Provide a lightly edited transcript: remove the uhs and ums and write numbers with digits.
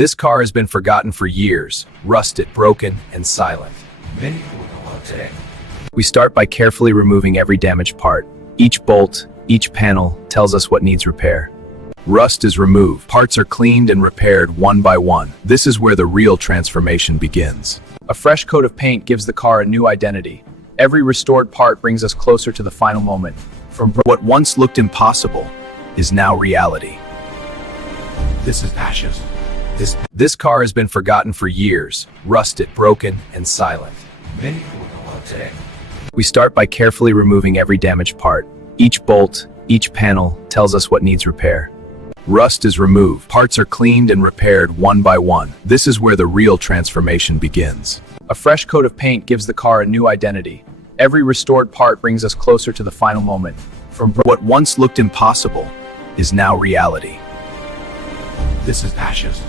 This car has been forgotten for years, rusted, broken, and silent. Many will go out today. We start by carefully removing every damaged part. Each bolt, each panel tells us what needs repair. Rust is removed. Parts are cleaned and repaired one by one. This is where the real transformation begins. A fresh coat of paint gives the car a new identity. Every restored part brings us closer to the final moment. From what once looked impossible is now reality. This is ashes. This car has been forgotten for years, rusted, broken, and silent. Many will go out today. We start by carefully removing every damaged part. Each bolt, each panel tells us what needs repair. Rust is removed. Parts are cleaned and repaired one by one. This is where the real transformation begins. A fresh coat of paint gives the car a new identity. Every restored part brings us closer to the final moment. From what once looked impossible is now reality. This is ashes.